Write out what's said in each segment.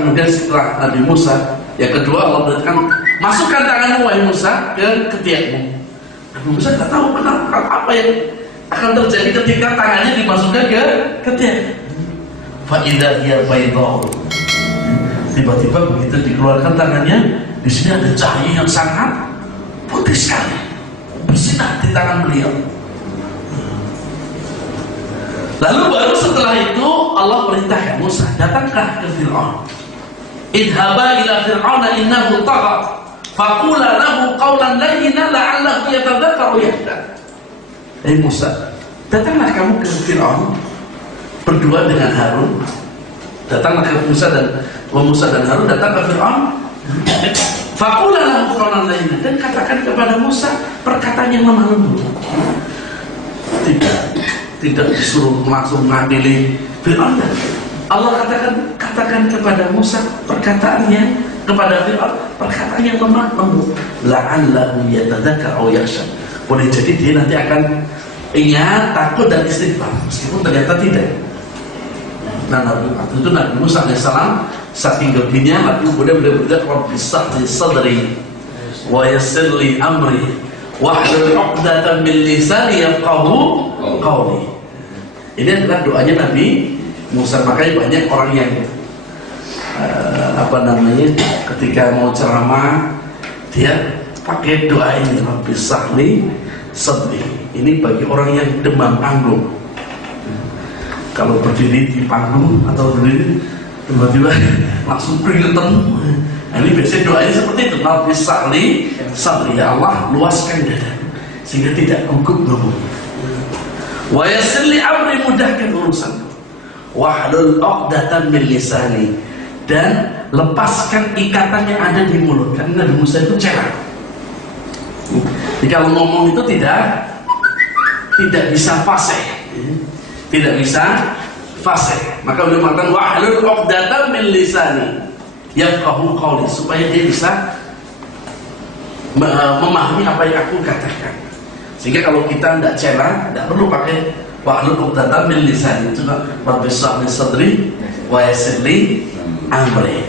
kemudian setelah Nabi Musa, yang kedua Allah beritakan, masukkan tanganmu wahai Musa ke ketiakmu. Nabi Musa tidak tahu apa yang akan terjadi ketika tangannya dimasukkan ke ketiak. Fa'idha hiya baydha. Tiba-tiba begitu dikeluarkan tangannya, di sini ada cahaya yang sangat putih sekali bersinar di tangan beliau. Lalu baru setelah itu Allah perintahkan Musa, datanglah ke Fir'aun. Idhaba ila Fir'auna innahu tagha faqula lahu qawlan layyina la'allahu yatadhakkaru yahda. Musa, datanglah kamu ke Fir'aun berdua dengan Harun. Datanglah ke Musa dan Harun datang ke Fir'aun. Faqula lahu qawlan layyina, dan katakan kepada Musa perkataan yang lemah lembut. Tidak disuruh langsung mengadili Fir'aun. Allah katakan kepada Musa perkataannya kepada Fir'aun, perkataan yang lemah lembut. La'allahu yatadzakkaru aw yakhsha. Boleh jadi dia nanti akan ingat, takut dan istighfar, meskipun ternyata tidak. Nah, waktu itu Nabi Musa alaihissalam saking gebinya, Nabi kemudian beliau Rabbi shrah li sadri wa yassir li amri wahlul 'uqdatam min lisani yafqahu qawli. Ini adalah doanya Nabi Musa. Makanya banyak orang yang ketika mau ceramah dia pakai doa ini, Rabbi shrah li sadri. Ini bagi orang yang demam panggung. Kalau berdiri di panggung atau berdiri tiba-tiba langsung keringetan. Ini biasanya doanya seperti itu. Rabbi shrah li sadri, ya Allah luaskan dada sehingga tidak gugup. Wa yassir li amri, mudahkan urusanku. Wahlul 'uqdatam min lisani, dan lepaskan ikatan yang ada di mulut. Karena Nabi Musa itu cerak. Jadi kalau ngomong itu tidak bisa fasih. Tidak bisa fasih. Maka beliau mengatakan wahlul 'uqdatam min lisani yafqahu qawli, supaya dia bisa memahami apa yang aku katakan. Sehingga kalau kita tidak celah, tidak perlu pakai wahlul 'uqdatam min lisani. Itu Rabbi shrah li sadri wa yassir li amri.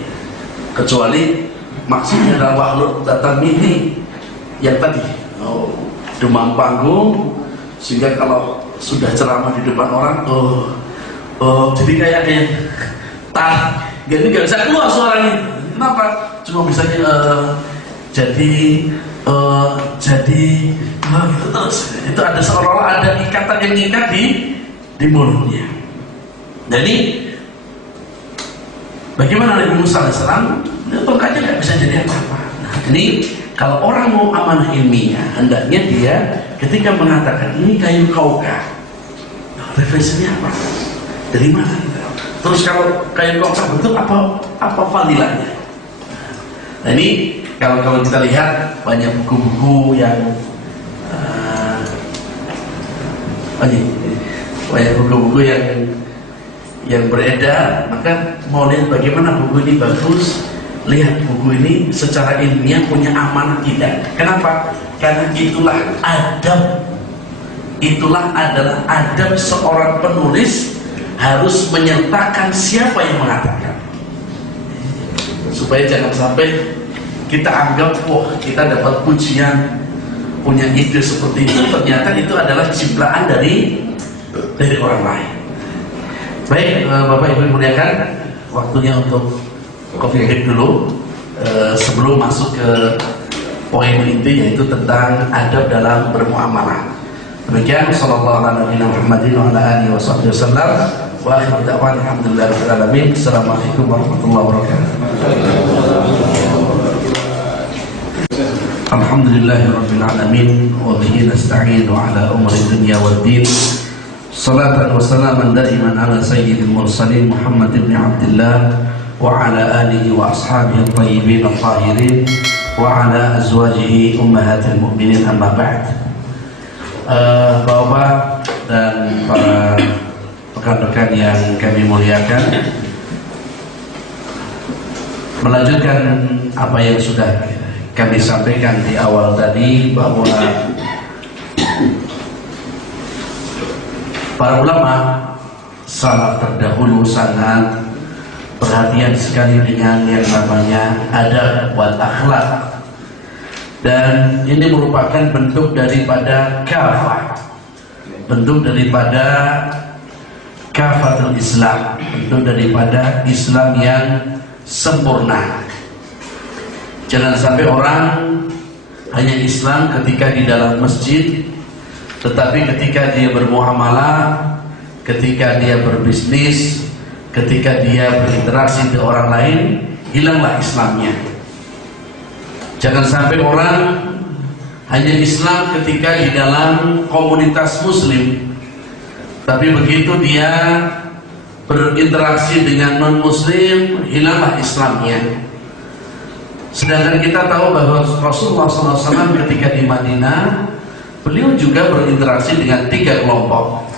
Kecuali maksudnya adalah wahlul 'uqdatam ini yang tadi, demam panggung, sehingga kalau sudah ceramah di depan orang, jadi kayak ada yang jadi nggak bisa keluar suaranya. Kenapa? Cuma bisa jadi terus. Itu ada seolah-olah ada ikatan yang ngikat di mulutnya. Jadi bagaimana Nabi Musa alaihissalam, tongkatnya nggak bisa jadi apa-apa. Nah, ini kalau orang mau amanah ilmiah, hendaknya dia ketika mengatakan ini kayu kauka, referensinya apa? Dari mana? Terus kalau kayu kauka bentuk apa fadilahnya? Nah, ini kalau kita lihat banyak buku-buku yang banyak buku-buku yang beredar, maka mau lihat bagaimana buku ini bagus, lihat buku ini secara ilmiah punya amanah tidak. Kenapa? Karena itulah adab. Itulah adalah adab seorang penulis, harus menyertakan siapa yang mengatakan, supaya jangan sampai kita anggap kita dapat pujian, punya ide seperti itu, ternyata itu adalah ciptaan dari orang lain. Baik, Bapak Ibu muliakan, waktunya untuk kopi break dulu sebelum masuk ke poin inti, yaitu tentang adab dalam bermuamalah. Demikian, sallallahu alaihi wasallam wa akhiru da'wana alhamdulillahirabbil alamin. Assalamualaikum warahmatullahi wabarakatuh. Alhamdulillahirabbil alamin wa bihi nasta'inu ala umuri dunya waddin. Salatan wa salaman daiman ala sayyidil mursalin Muhammad ibn Abdullah wa ala alihi wa ashabihi at-tayyibin at-tahirin wa ala azwajihi ummahatil mu'minin, amma ba'd. Bapak dan para rekan-rekan yang kami muliakan, melanjutkan apa yang sudah kami sampaikan di awal tadi, bahwa para ulama salaf terdahulu sangat perhatian sekali dengan yang namanya adab wal akhlak, dan ini merupakan bentuk daripada kafah, bentuk daripada kafatul Islam, bentuk daripada Islam yang sempurna. Jangan sampai orang hanya Islam ketika di dalam masjid, tetapi ketika dia bermuamalah, ketika dia berbisnis, ketika dia berinteraksi dengan orang lain, hilanglah Islamnya. Jangan sampai orang hanya Islam ketika di dalam komunitas muslim, tapi begitu dia berinteraksi dengan non-muslim, hilanglah Islamnya. Sedangkan kita tahu bahwa Rasulullah SAW ketika di Madinah, beliau juga berinteraksi dengan 3 kelompok: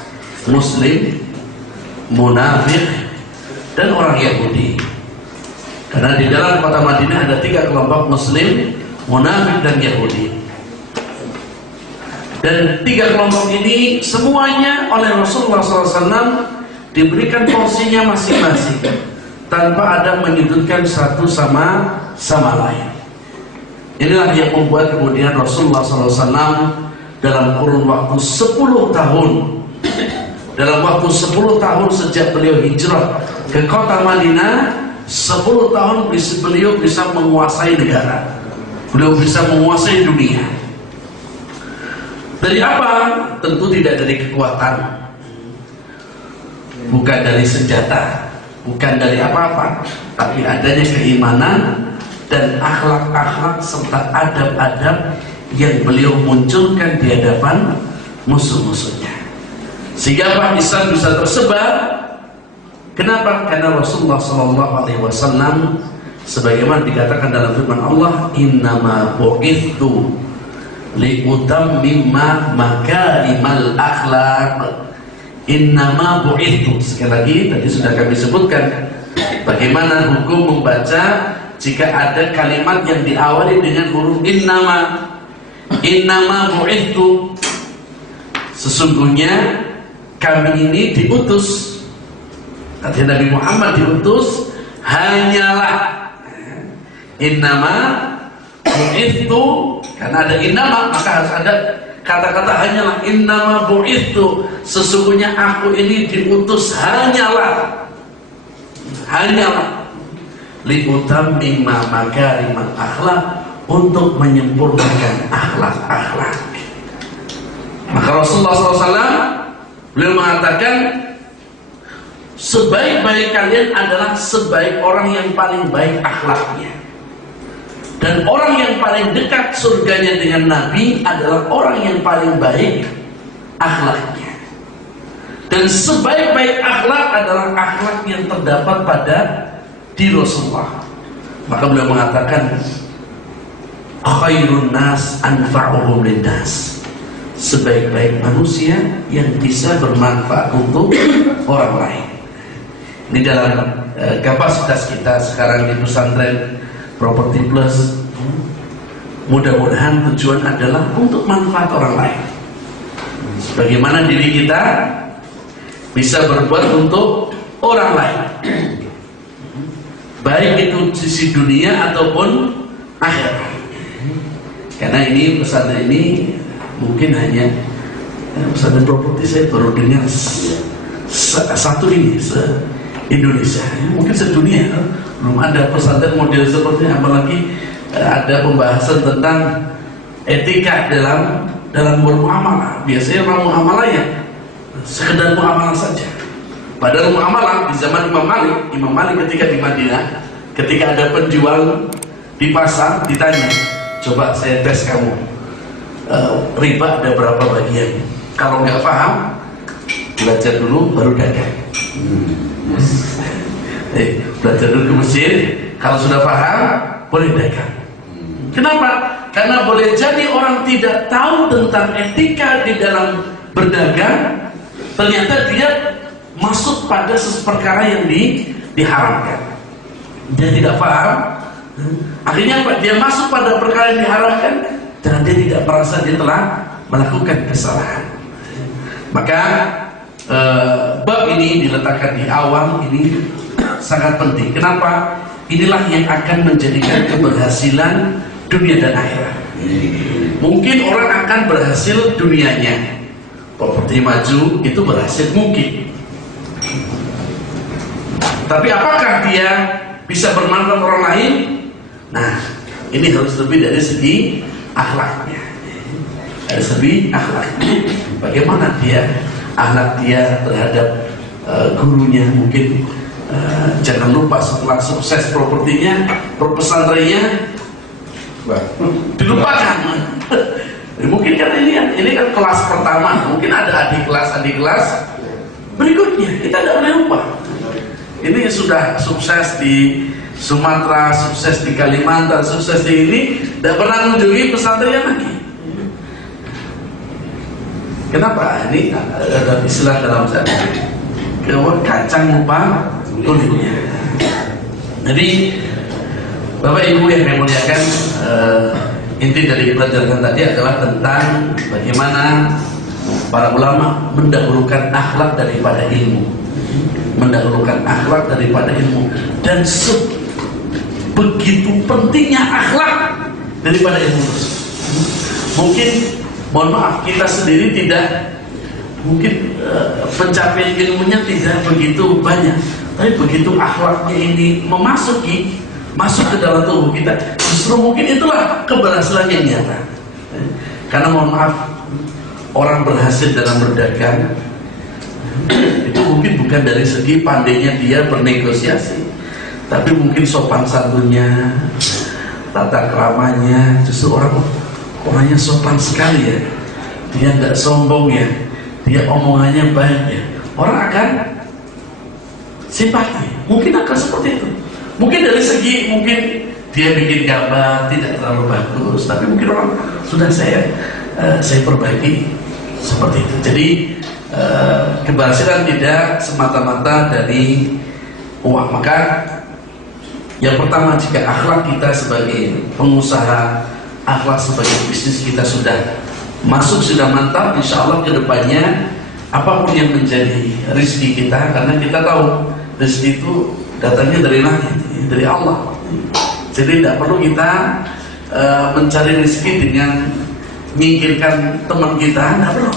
Muslim, munafik, dan orang Yahudi. Karena di dalam kota Madinah ada 3 kelompok: Muslim, munafik, dan Yahudi. Dan 3 kelompok ini semuanya oleh Rasulullah SAW diberikan porsinya masing-masing, tanpa ada menyudutkan satu sama lain. Inilah yang membuat kemudian Rasulullah SAW dalam kurun waktu 10 tahun, dalam waktu 10 tahun sejak beliau hijrah ke kota Madinah, 10 tahun beliau bisa menguasai negara, beliau bisa menguasai dunia. Dari apa? Tentu tidak dari kekuatan, bukan dari senjata, bukan dari apa-apa, tapi adanya keimanan dan akhlak-akhlak serta adab-adab yang beliau munculkan di hadapan musuh-musuhnya. Sehingga Islam bisa tersebar. Kenapa? Karena Rasulullah SAW sebagaimana dikatakan dalam firman Allah, innama bu'ithu liutammima makarimal akhlaq. Innama bu'ithu, sekali lagi tadi sudah kami sebutkan bagaimana hukum membaca jika ada kalimat yang diawali dengan huruf innama. Innama bu'ithu, sesungguhnya kami ini diutus, artinya Nabi Muhammad diutus, hanyalah. Innama bu'ithu, karena ada innama maka harus ada kata-kata hanyalah. Innama bu'ithu, sesungguhnya aku ini diutus hanyalah liutammima makarimal akhlaq, untuk menyempurnakan akhlak-akhlak. Maka Rasulullah SAW beliau mengatakan, sebaik-baik kalian adalah sebaik orang yang paling baik akhlaknya, dan orang yang paling dekat surganya dengan Nabi adalah orang yang paling baik akhlaknya. Dan sebaik-baik akhlak adalah akhlak yang terdapat pada diri Rasulullah. Maka beliau mengatakan, khairun nas anfa'uhum linnas, sebaik-baik manusia yang bisa bermanfaat untuk orang lain. Ini dalam kapasitas kita sekarang di pesantren Property Plus, mudah-mudahan tujuan adalah untuk manfaat orang lain. Bagaimana diri kita bisa berbuat untuk orang lain, baik itu sisi dunia ataupun akhirat. Karena ini pesantren ini mungkin hanya pesantren properti saya baru dengar satu ini se-Indonesia, mungkin sedunia belum ada pesantren model seperti ini. Apalagi ada pembahasan tentang etika dalam bermuamalah. Biasanya orang muamalah ya sekedar muamalah saja. Padahal muamalah di zaman Imam Malik ketika di Madinah, ketika ada penjual di pasar ditanya, coba saya tes kamu, riba ada berapa bagian? Kalau nggak paham, belajar dulu baru dagang. Belajar dulu ke Mesir, kalau sudah paham boleh dagang. Kenapa? Karena boleh jadi orang tidak tahu tentang etika di dalam berdagang, ternyata dia masuk pada perkara yang diharamkan. Dia tidak paham, akhirnya apa? Dia masuk pada perkara yang diharamkan dan dia tidak merasa dia telah melakukan kesalahan. Maka bab ini diletakkan di awal ini sangat penting. Kenapa? Inilah yang akan menjadikan keberhasilan dunia dan akhirat. Mungkin orang akan berhasil dunianya, properti maju itu berhasil mungkin. Tapi apakah dia bisa bermanfaat orang lain? Nah, ini harus lebih dari segi akhlaknya. Dari segi akhlaknya, bagaimana dia akhlak dia terhadap gurunya. Mungkin jangan lupa setelah sukses propertinya, pesantrennya dilupakan. Mungkin kan ini kan kelas pertama, mungkin ada adik kelas berikutnya, kita tidak boleh lupa. Ini sudah sukses di Sumatera, sukses di Kalimantan, sukses di ini, tidak pernah mengunjungi pesantren lagi. Kenapa? Ini ada istilah dalam kacang lupa kulitnya. Jadi Bapak Ibu yang dimuliakan, inti dari pelajaran tadi adalah tentang bagaimana para ulama mendahulukan akhlak daripada ilmu, dan begitu pentingnya akhlak daripada ilmu tersebut. Mungkin, mohon maaf, kita sendiri tidak mungkin pencapaian ilmunya tidak begitu banyak, tapi begitu akhlaknya ini masuk ke dalam tubuh kita, justru mungkin itulah keberhasilan yang nyata. Karena mohon maaf, orang berhasil dalam berdagang itu mungkin bukan dari segi pandainya dia bernegosiasi, tapi mungkin sopan santunnya, tata keramanya. Justru orangnya sopan sekali ya, dia nggak sombong ya, dia omongannya baik ya, orang akan simpati. Mungkin akan seperti itu. Mungkin dari segi mungkin dia bikin gambar tidak terlalu bagus, tapi mungkin orang sudah saya perbaiki seperti itu. Jadi keberhasilan tidak semata-mata dari uang. Maka yang pertama, jika akhlak kita sebagai pengusaha, akhlak sebagai bisnis kita sudah mantap, insya Allah kedepannya apapun yang menjadi rezeki kita, karena kita tahu rezeki itu datangnya dari langit, dari Allah. Jadi tidak perlu kita mencari rezeki dengan menyingkirkan teman kita, tidak perlu.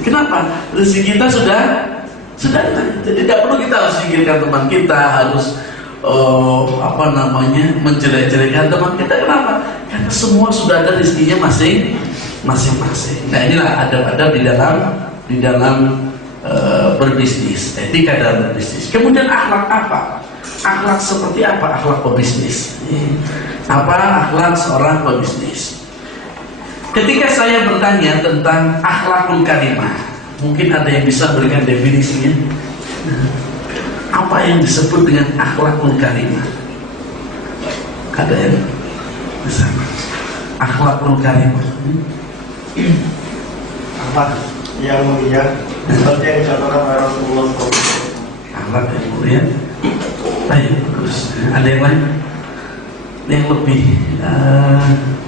Kenapa? Rezeki kita sudah jadi tidak perlu kita harus menyingkirkan teman kita, harus menjelek-jelekan teman kita. Kenapa? Karena semua sudah ada rezekinya masing-masing. Nah, inilah adab-adab di dalam berbisnis, etika dalam berbisnis. Kemudian akhlak apa? Akhlak seperti apa akhlak pebisnis? Apa akhlak seorang pebisnis? Ketika saya bertanya tentang akhlakul karimah, mungkin ada yang bisa berikan definisinya. Apa yang disebut dengan akhlakul karimah? Ada yang bisa? Akhlakul karimah apa yang mulia seperti yang dicontohkan oleh Rasulullah SAW. Akhlak yang mulia. Baik, bagus. Ada yang lain yang lebih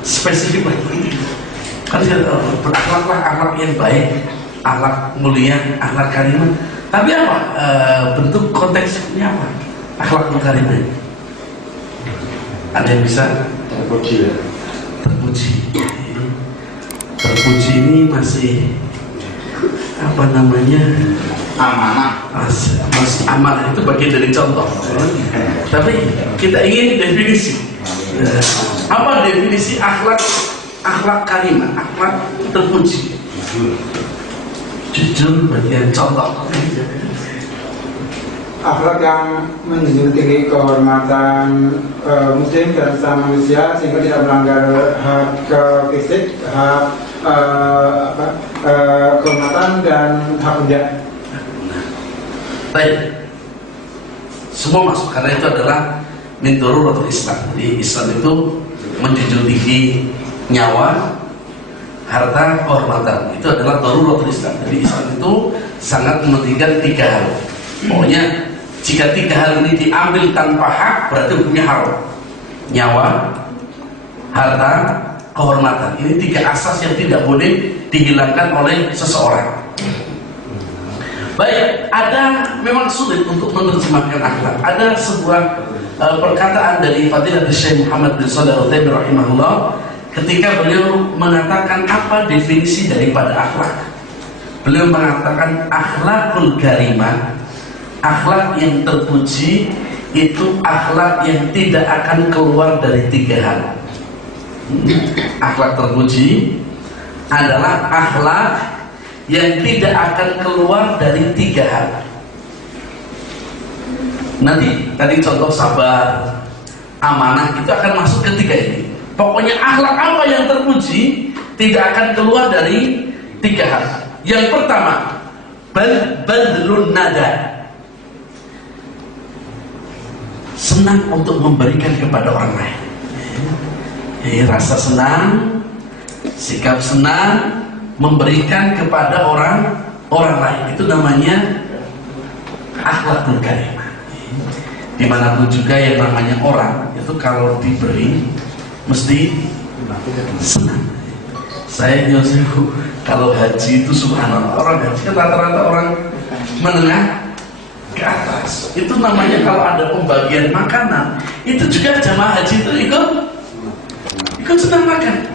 spesifik lagi? Kalau berakhlaklah akhlak yang baik, akhlak mulia, akhlak karimah. Tapi apa bentuk konteksnya apa? Akhlak karimah. Ada yang bisa? Terpuji ya. Terpuji ini masih amanah. Amanah itu bagian dari contoh. Tapi kita ingin definisi. Apa definisi akhlak karimah, akhlak terpuji? Jujur bagian contoh. Akhlak yang menjunjung tinggi kehormatan muslim dan sesama manusia, sehingga tidak melanggar hak fisik, hak kehormatan dan hak benda. Baik, semua masuk, karena itu adalah min daruratul Islam. Jadi Islam itu menjunjung tinggi nyawa, harta, kehormatan. Itu adalah daruratul Islam. Jadi Islam itu sangat mementingkan 3 hal. Pokoknya jika 3 hal ini diambil tanpa hak, berarti hukumnya haram. Nyawa, harta, kehormatan. Ini 3 asas yang tidak boleh dihilangkan oleh seseorang. Baik, ada memang sulit untuk menerjemahkan akhlak. Ada sebuah perkataan dari Fadilatul Syekh Muhammad bin Shalih Al-Utsaimin rahimahullah ketika beliau mengatakan apa definisi daripada akhlak. Beliau mengatakan akhlakul karimah, akhlak yang terpuji itu akhlak yang tidak akan keluar dari 3 hal. Akhlak terpuji adalah akhlak yang tidak akan keluar dari 3 hal. Nanti tadi contoh sabar, amanah itu akan masuk ke 3 ini. Pokoknya akhlak apa yang terpuji tidak akan keluar dari 3 hal. Yang pertama, badlun nada, senang untuk memberikan kepada orang lain. Rasa senang, sikap senang memberikan kepada orang lain, itu namanya akhlakul karimah. Dimanapun juga yang namanya orang itu kalau diberi mesti senang. Saya nyusul kalau haji itu subhanallah, orang haji kan rata-rata orang menengah ke atas. Itu namanya kalau ada pembagian makanan, itu juga jamaah haji itu ikut senang makan,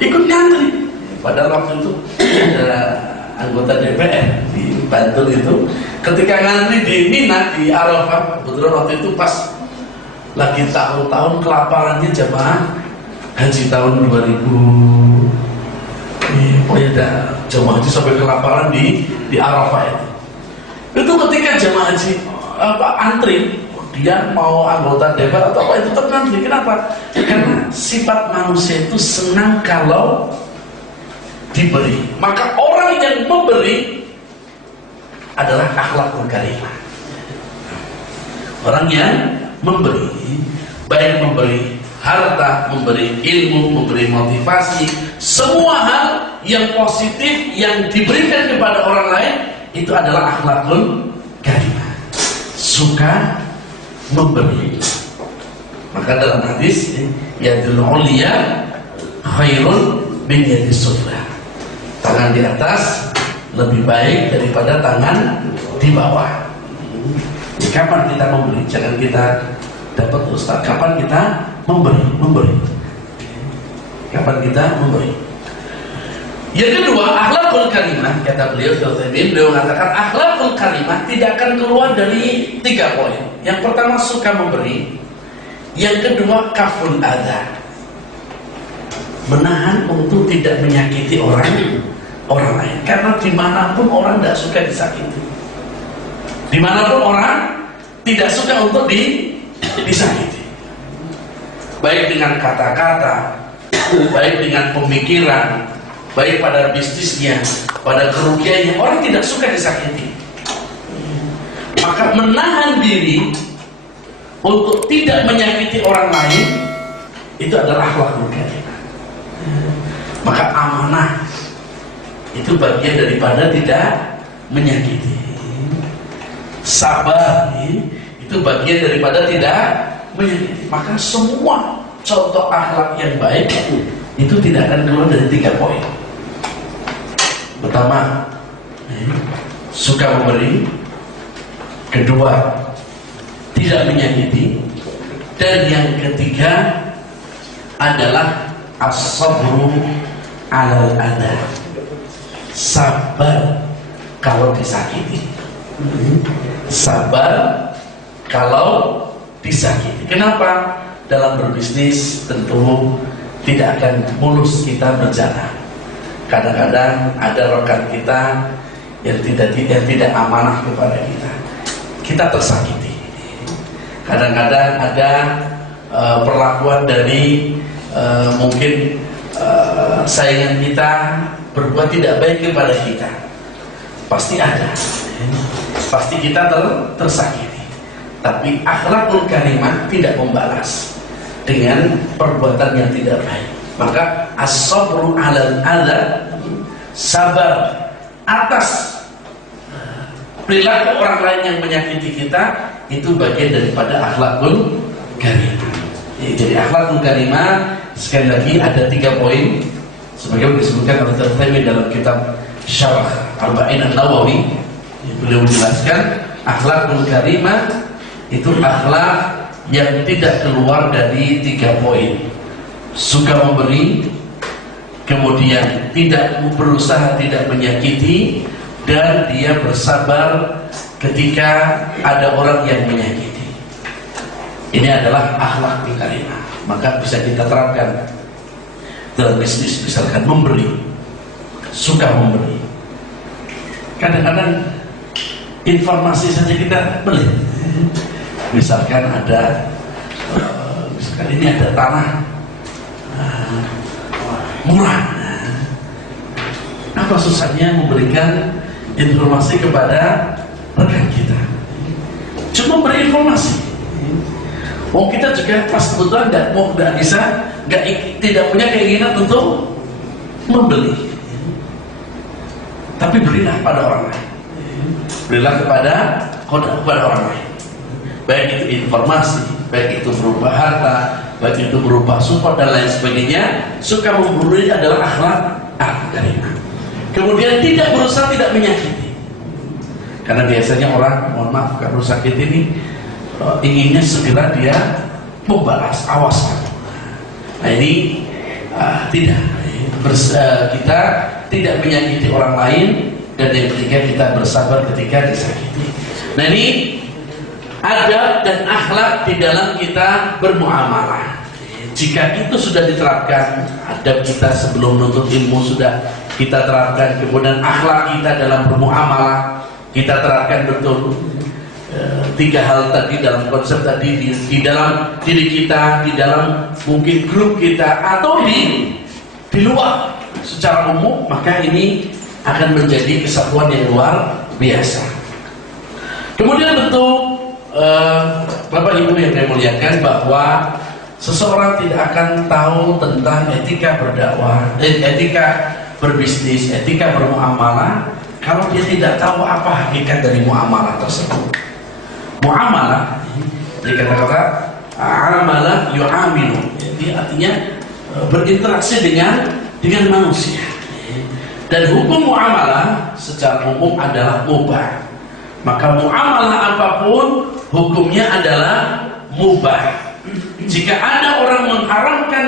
ikut ngantri. Padahal waktu itu ada anggota DPR di Bantul itu ketika ngantri di Mina di Arafah, kebetulan waktu itu pas lagi tahun-tahun kelaparannya jamaah haji tahun 2000. Oh ya, jamaah haji sampai kelaparan di Arafah itu. Itu ketika jamaah haji antri, dia mau anggota DPR atau apa itu tetap ngantri. Kenapa? Karena sifat manusia itu senang kalau diberi. Maka orang yang memberi adalah akhlakul karimah. Orang yang memberi, baik memberi harta, memberi ilmu, memberi motivasi, semua hal yang positif yang diberikan kepada orang lain itu adalah akhlakul karimah. Suka memberi. Maka dalam hadis yadul uliya khairun min yadis sufla. Tangan di atas lebih baik daripada tangan di bawah. Kapan kita memberi? Jangan kita dapat ustaz. Kapan kita memberi? Kapan kita memberi? Yang kedua, akhlakul karimah, kata beliau mengatakan akhlakul karimah tidak akan keluar dari 3 poin. Yang pertama suka memberi, yang kedua kaful adza, menahan untuk tidak menyakiti orang lain. Karena dimanapun orang tidak suka disakiti, dimanapun orang tidak suka untuk disakiti, baik dengan kata-kata, baik dengan pemikiran, baik pada bisnisnya, pada kerugiannya. Orang tidak suka disakiti. Maka menahan diri untuk tidak menyakiti orang lain itu adalah akhlakul karimah. Maka amanah itu bagian daripada tidak menyakiti. Sabar itu bagian daripada tidak menyakiti. Maka semua contoh akhlak yang baik itu tidak akan keluar dari 3 poin. Pertama, suka memberi. Kedua, tidak menyakiti. Dan yang ketiga adalah as-sabru 'alal adza, sabar kalau disakiti. Sabar kalau disakiti. Kenapa? Dalam berbisnis tentu tidak akan mulus kita berjalan. Kadang-kadang ada rekan kita yang tidak amanah kepada kita. Kita tersakiti. Kadang-kadang ada perlakuan dari mungkin saingan kita berbuat tidak baik kepada kita. Pasti ada. Pasti kita tersakiti. Tapi akhlakul karimah tidak membalas dengan perbuatan yang tidak baik. Maka as-sabru 'alal adza, sabar atas perilaku orang lain yang menyakiti kita, itu bagian daripada akhlakul karimah. Jadi akhlakul karimah sekali lagi ada 3 poin sebagaimana disebutkan oleh Taimiyah dalam kitab Syarah Arba'in An-Nawawi. Beliau menjelaskan Akhlakul karimah itu akhlak yang tidak keluar dari 3 poin. Suka memberi, kemudian tidak berusaha tidak menyakiti, dan dia bersabar ketika ada orang yang menyakiti. Ini adalah akhlakul karimah. Maka bisa kita terapkan dalam bisnis, misalkan memberi, suka memberi. Kadang-kadang informasi saja kita beli. Misalkan ada, misalkan ini ada tanah murah. Apa susahnya memberikan informasi kepada rekan kita? Cuma beri informasi. Oh, kita juga pas kebetulan nggak bisa, tidak punya keinginan untuk membeli. Tapi berilah pada orang lain. Berilah kepada orang lain. Baik itu informasi, baik itu berupa harta, baik itu berupa support dan lain sebagainya. Suka memberi adalah akhlak karimah. Kemudian tidak berusaha tidak menyakiti. Karena biasanya orang, mohon maaf kalau sakit ini, inginnya segera dia membalas, awas. Nah ini tidak. Kita tidak menyakiti orang lain, dan yang ketiga kita bersabar ketika disakiti. Nah ini adab dan akhlak di dalam kita bermuamalah. Jika itu sudah diterapkan, adab kita sebelum menuntut ilmu sudah kita terapkan, kemudian akhlak kita dalam bermuamalah kita terapkan betul. 3 hal tadi dalam konsep tadi di dalam diri kita, di dalam mungkin grup kita, atau di luar secara umum, maka ini akan menjadi kesatuan yang luar biasa. Kemudian tentu Bapak Ibu yang saya muliakan, bahwa seseorang tidak akan tahu tentang etika berdakwah, etika berbisnis, etika bermuamalah kalau dia tidak tahu apa hakikat dari muamalah tersebut. Muamalah dikata-kata amalah yu'amilu, jadi artinya berinteraksi dengan manusia. Dan hukum muamalah secara umum adalah mubah. Maka muamalah apapun hukumnya adalah mubah. Jika ada orang mengharamkan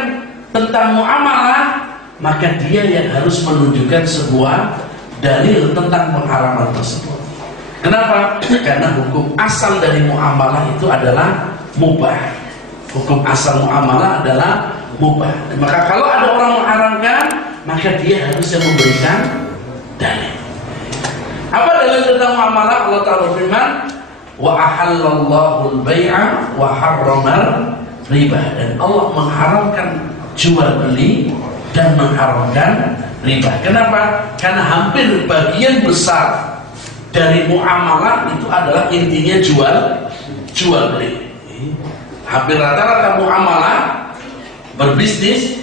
tentang muamalah, maka dia yang harus menunjukkan sebuah dalil tentang pengharaman tersebut. Kenapa? Karena hukum asal dari muamalah itu adalah mubah. Hukum asal muamalah adalah mubah. Maka kalau ada orang mengharamkan, maka dia harus memberikan dalil. Apa dalil tentang muamalah? Allah Ta'ala firman, wa ahallallahu al-bai'a wa harramal riba. Dan Allah mengharamkan jual beli dan mengharamkan riba. Kenapa? Karena hampir bagian besar dari muamalah itu adalah intinya jual beli. Hampir rata-rata muamalah berbisnis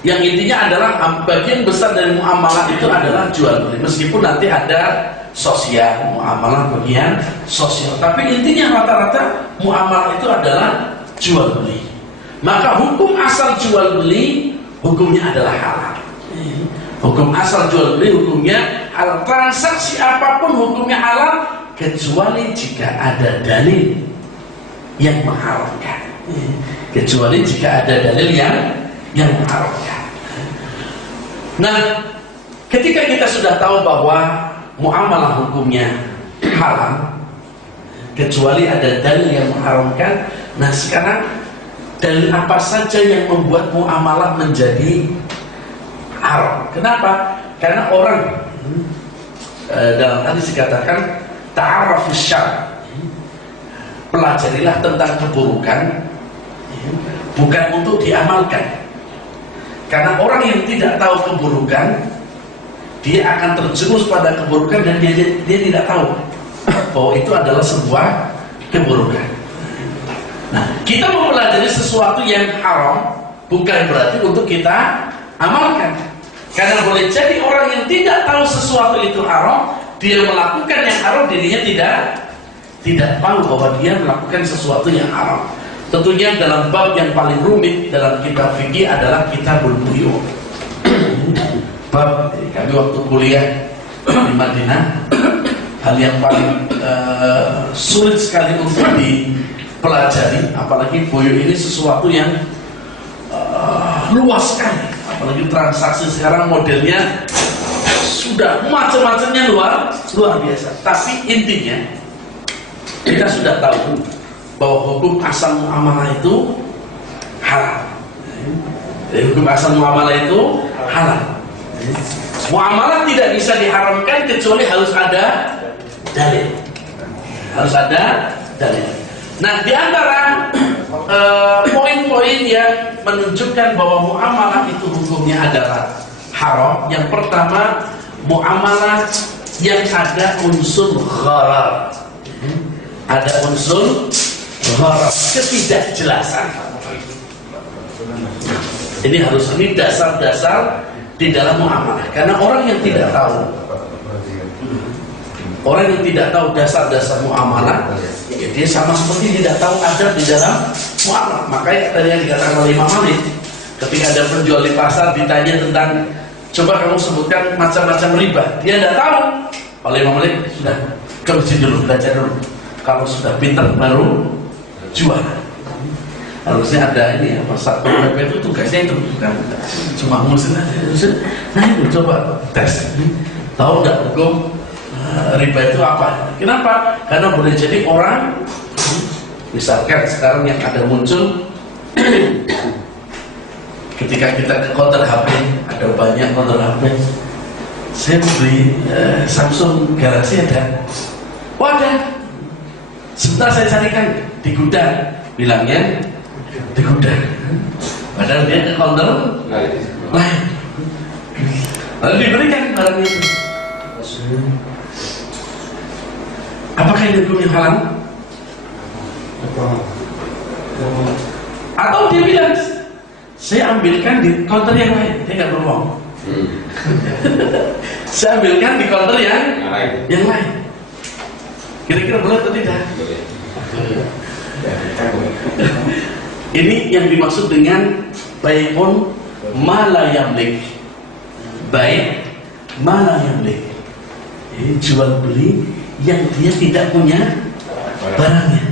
yang intinya adalah bagian besar dari muamalah itu adalah jual beli. Meskipun nanti ada sosial, muamalah bagian sosial, tapi intinya rata-rata muamalah itu adalah jual beli. Maka hukum asal jual beli hukumnya adalah halal. Hukum asal jual beli hukumnya halal. Transaksi apapun hukumnya halal kecuali jika ada dalil yang mengharamkan. Kecuali jika ada dalil yang mengharamkan. Nah, ketika kita sudah tahu bahwa muamalah hukumnya halal, kecuali ada dalil yang mengharamkan. Nah sekarang dalil apa saja yang membuat muamalah menjadi haram? Kenapa? Karena orang dalam hadis dikatakan ta'arrafus syarr, pelajarilah tentang keburukan, bukan untuk diamalkan. Karena orang yang tidak tahu keburukan, dia akan terjerumus pada keburukan dan dia tidak tahu bahwa itu adalah sebuah keburukan. Nah, kita mempelajari sesuatu yang haram bukan berarti untuk kita amalkan. Karena boleh jadi orang yang tidak tahu sesuatu itu haram, dia melakukan yang haram, dirinya tidak tahu bahwa dia melakukan sesuatu yang haram. Tentunya dalam bab yang paling rumit dalam kitab fikih adalah kitabul buyu'. Bab kami waktu kuliah di Madinah hal yang paling sulit sekali untuk dipelajari, apalagi boyo ini sesuatu yang luas sekali, apalagi transaksi sekarang modelnya sudah macam-macamnya luar biasa. Tapi intinya kita sudah tahu bahwa hukum asal muamalah itu halal. Jadi hukum asal muamalah itu halal. Muamalah tidak bisa diharamkan kecuali harus ada dalil. Harus ada dalil. Nah, di antara poin-poin yang menunjukkan bahwa muamalah itu hukumnya adalah haram, yang pertama, muamalah yang ada unsur gharar. Ada unsur gharar, ketidakjelasan. Ini dasar-dasar di dalam muamalah. Karena orang yang tidak tahu, dasar-dasar muamalah, ya dia sama seperti tidak tahu adab di dalam muamalah. Makanya tadi yang dikatakan oleh Imam Malik, ketika ada penjual di pasar ditanya tentang, coba kamu sebutkan macam-macam riba, dia tidak tahu. Oleh Imam Malik, sudah kerja dulu, belajar dulu. Kalau sudah pintar baru jual. Harusnya ada ini apa, Satpol PP itu tugasnya itu bukan cuma ngurusin aja. Nah itu coba tes, tahu nggak hukum riba itu apa? Kenapa? Karena boleh jadi orang, misalkan sekarang yang ada muncul ketika kita ke counter HP, ada banyak counter HP. Saya beli Samsung Galaxy ada, ada. Sebentar saya carikan di gudang, bilangnya di gudang. Padahal dia ke counter lain. Lalu diberikan barang itu. Apakah ini hukumnya halal? Atau dia bilang, saya ambilkan di counter yang lain. Dia nggak berbohong. Saya ambilkan di counter yang lain. Kira-kira boleh atau tidak? Ini yang dimaksud dengan bai'un ma la yamlik. Bai' ma la yamlik. Ini jual beli yang dia tidak punya barangnya.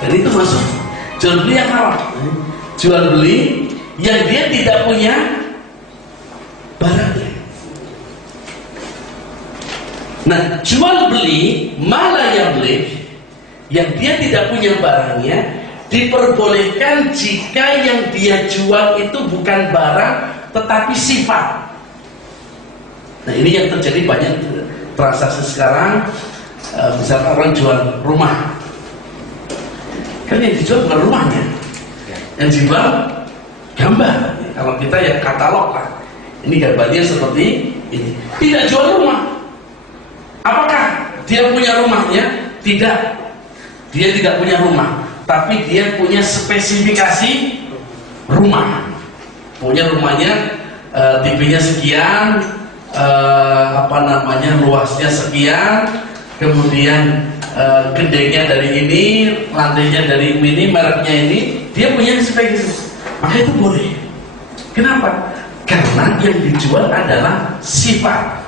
Dan itu masuk jual beli yang haram. Jual beli yang dia tidak punya barangnya. Nah, jual beli ma la yamlik yang dia tidak punya barangnya diperbolehkan jika yang dia jual itu bukan barang tetapi sifat. Nah, ini yang terjadi banyak transaksi sekarang. Misalkan orang jual rumah, kan yang dijual bukan rumahnya, yang dijual gambar. Kalau kita ya katalog lah, ini gambarnya seperti ini. Tidak jual rumah. Apakah dia punya rumahnya? Tidak. Dia tidak punya rumah, tapi dia punya spesifikasi rumah. Punya rumahnya, tipenya sekian, luasnya sekian, kemudian gedenya dari ini, lantainya dari ini, mereknya ini. Dia punya spesifikasi. Maka itu boleh. Kenapa? Karena yang dijual adalah sifat.